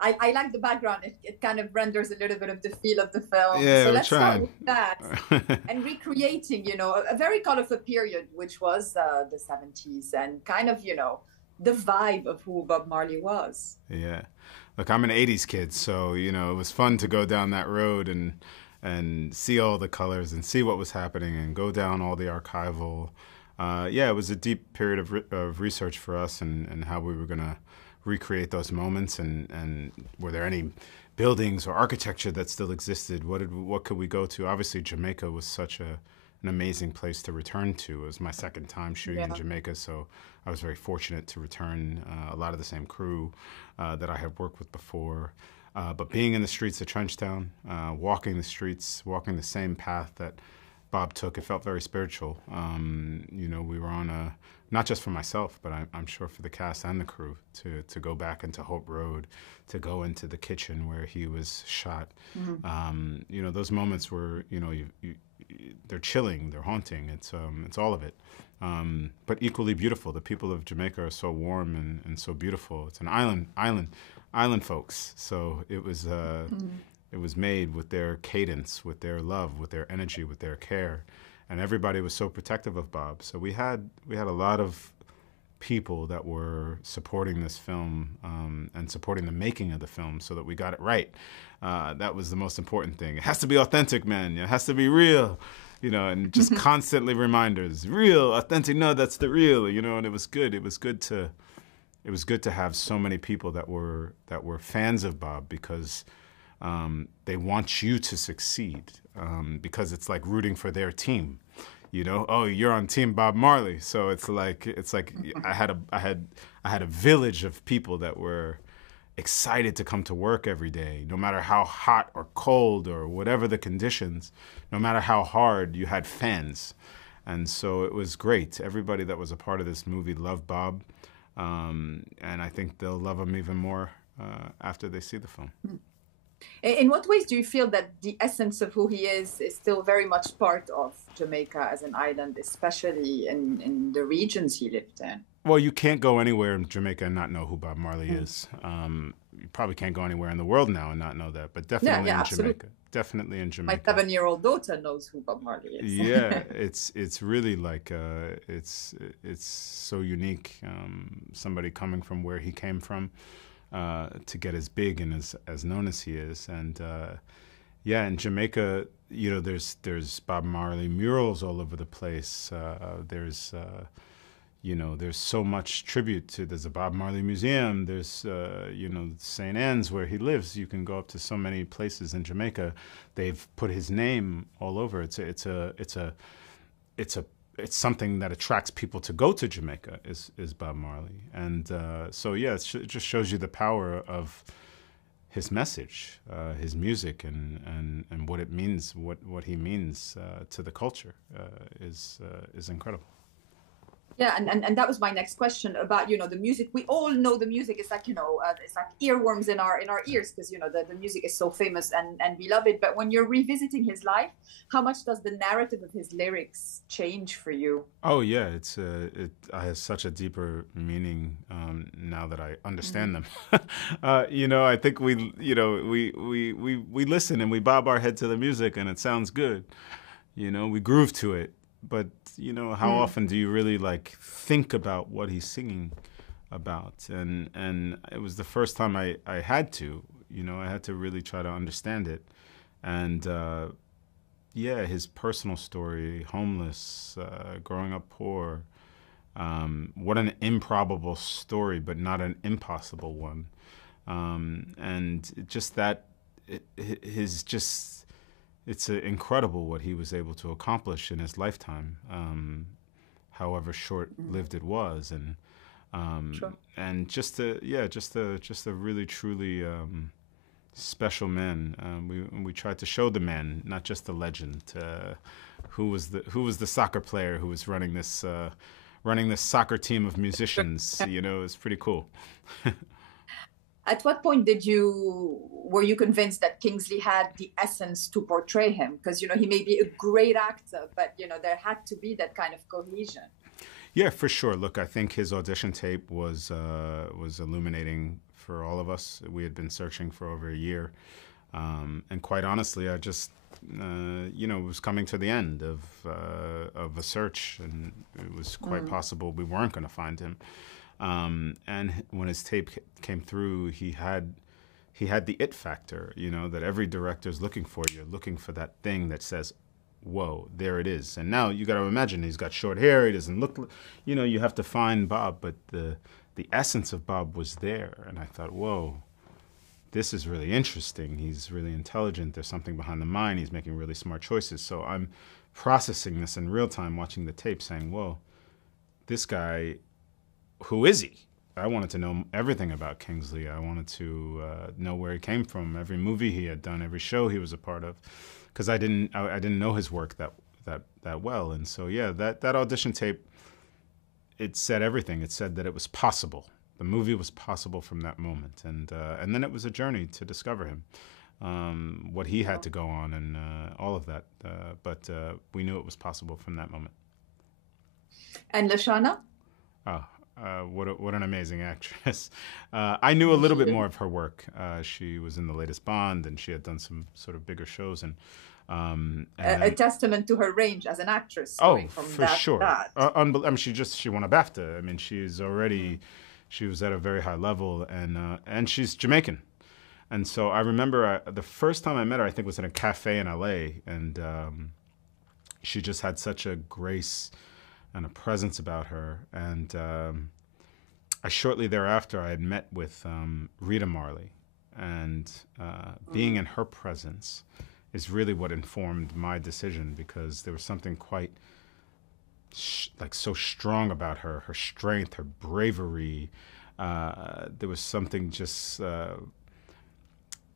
I like the background. It kind of renders a little bit of the feel of the film. Yeah, So we're let's start trying. with that and recreating, a very colorful period, which was the 70s and kind of, the vibe of who Bob Marley was. Yeah. Look, I'm an 80s kid, so, it was fun to go down that road and see all the colors and see what was happening and go down all the archival. Yeah, it was a deep period of research for us and how we were going to recreate those moments and were there any buildings or architecture that still existed? What could we go to? Obviously, Jamaica was such an amazing place to return to. It was my second time shooting in Yeah. Jamaica, so I was very fortunate to return a lot of the same crew that I had worked with before. But being in the streets of Trenchtown, walking the streets, walking the same path that Bob took, it felt very spiritual. We were on not just for myself, but I'm sure for the cast and the crew to go back into Hope Road, to go into the kitchen where he was shot. Those moments were, they're chilling, they're haunting. It's all of it, but equally beautiful. The people of Jamaica are so warm and so beautiful. It's an island folks. So it was made with their cadence, with their love, with their energy, with their care, and everybody was so protective of Bob. So we had a lot of people that were supporting this film and supporting the making of the film, so that we got it right. That was the most important thing. It has to be authentic, man. It has to be real, and just constantly reminders, real, authentic. No, that's the real, And it was good. It was good to have so many people that were fans of Bob because they want you to succeed because it's like rooting for their team. Oh, you're on Team Bob Marley, so it's like I had a village of people that were excited to come to work every day, no matter how hot or cold or whatever the conditions, no matter how hard, you had fans. And so it was great. Everybody that was a part of this movie loved Bob, and I think they'll love him even more after they see the film. In what ways do you feel that the essence of who he is still very much part of Jamaica as an island, especially in the regions he lived in? Well, you can't go anywhere in Jamaica and not know who Bob Marley is. You probably can't go anywhere in the world now and not know that, but Yeah, definitely yeah, in absolutely. Jamaica. Definitely in My Jamaica. 7-year-old daughter knows who Bob Marley is. Yeah, it's really like it's so unique. Somebody coming from where he came from to get as big and as known as he is, and yeah, in Jamaica, there's Bob Marley murals all over the place. There's so much tribute to. There's a Bob Marley museum. There's St. Anne's where he lives. You can go up to so many places in Jamaica. They've put his name all over. It's something that attracts people to go to Jamaica. Is Bob Marley, and so yeah, it just shows you the power of his message, his music, and what it means, what he means to the culture is incredible. Yeah, and that was my next question about the music. We all know the music. It's like it's like earworms in our ears because the music is so famous and we love it. But when you're revisiting his life, how much does the narrative of his lyrics change for you? Oh yeah, it has such a deeper meaning now that I understand them. I think we listen and we bob our head to the music and it sounds good. We groove to it. But how often do you really think about what he's singing about? And it was the first time I had to. I had to really try to understand it. And yeah, his personal story, homeless, growing up poor. What an improbable story, but not an impossible one. And just that, it's incredible what he was able to accomplish in his lifetime, however short-lived it was, Sure. and just a really truly special man. We tried to show the man, not just the legend, who was the soccer player who was running this soccer team of musicians. It's pretty cool. At what point were you convinced that Kingsley had the essence to portray him? Because, he may be a great actor, but, there had to be that kind of cohesion. Yeah, for sure. Look, I think his audition tape was illuminating for all of us. We had been searching for over a year. And quite honestly, I just, was coming to the end of a search, and it was quite possible we weren't going to find him. And when his tape came through, he had the it factor, that every director's looking for. You're looking for that thing that says, whoa, there it is. And now you got to imagine he's got short hair. He doesn't look, you have to find Bob, but the essence of Bob was there. And I thought, whoa, this is really interesting. He's really intelligent. There's something behind the mind. He's making really smart choices. So I'm processing this in real time, watching the tape, saying, whoa, this guy, who is he? I wanted to know everything about Kingsley. I wanted to know where he came from, every movie he had done, every show he was a part of, because I didn't know his work that well. And so that audition tape, it said everything. It said that it was possible. The movie was possible from that moment, and then it was a journey to discover him, what he had to go on, and all of that. But we knew it was possible from that moment. And Lashana? Oh. What an amazing actress. I knew a little bit more of her work. She was in the latest Bond, and she had done some sort of bigger shows. And a testament to her range as an actress. Oh, for sure. I mean, she won a BAFTA. I mean, she was at a very high level, and she's Jamaican. And so I remember the first time I met her, I think was in a cafe in LA, and she just had such a grace and a presence about her. And shortly thereafter, I had met with Rita Marley, and being in her presence is really what informed my decision, because there was something quite so strong about her strength, her bravery. There was something just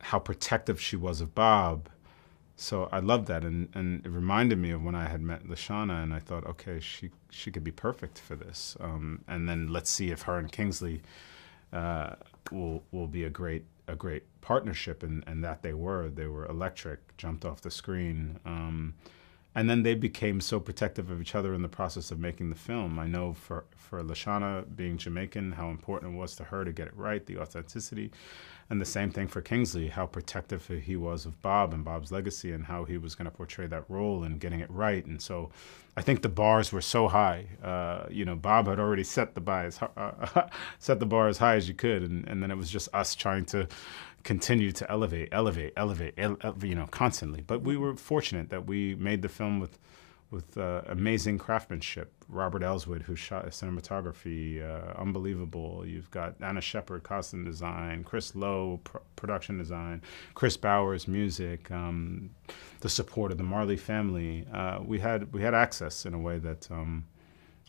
how protective she was of Bob. So I loved that, and it reminded me of when I had met Lashana, and I thought, okay, she could be perfect for this. And then let's see if her and Kingsley will be a great partnership, and that they were electric, jumped off the screen. And then they became so protective of each other in the process of making the film. I know for Lashana, being Jamaican, how important it was to her to get it right, the authenticity. And the same thing for Kingsley, how protective he was of Bob and Bob's legacy, and how he was going to portray that role and getting it right. And so I think the bars were so high. Bob had already set the bar as high as you could. And then it was just us trying to continue to elevate, constantly. But we were fortunate that we made the film with amazing craftsmanship. Robert Ellswood, who shot cinematography, unbelievable. You've got Anna Shepard, costume design, Chris Lowe, production design, Chris Bowers, music, the support of the Marley family. We had access in a way that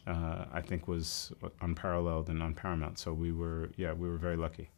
I think was unparalleled and unparamount. So we were very lucky.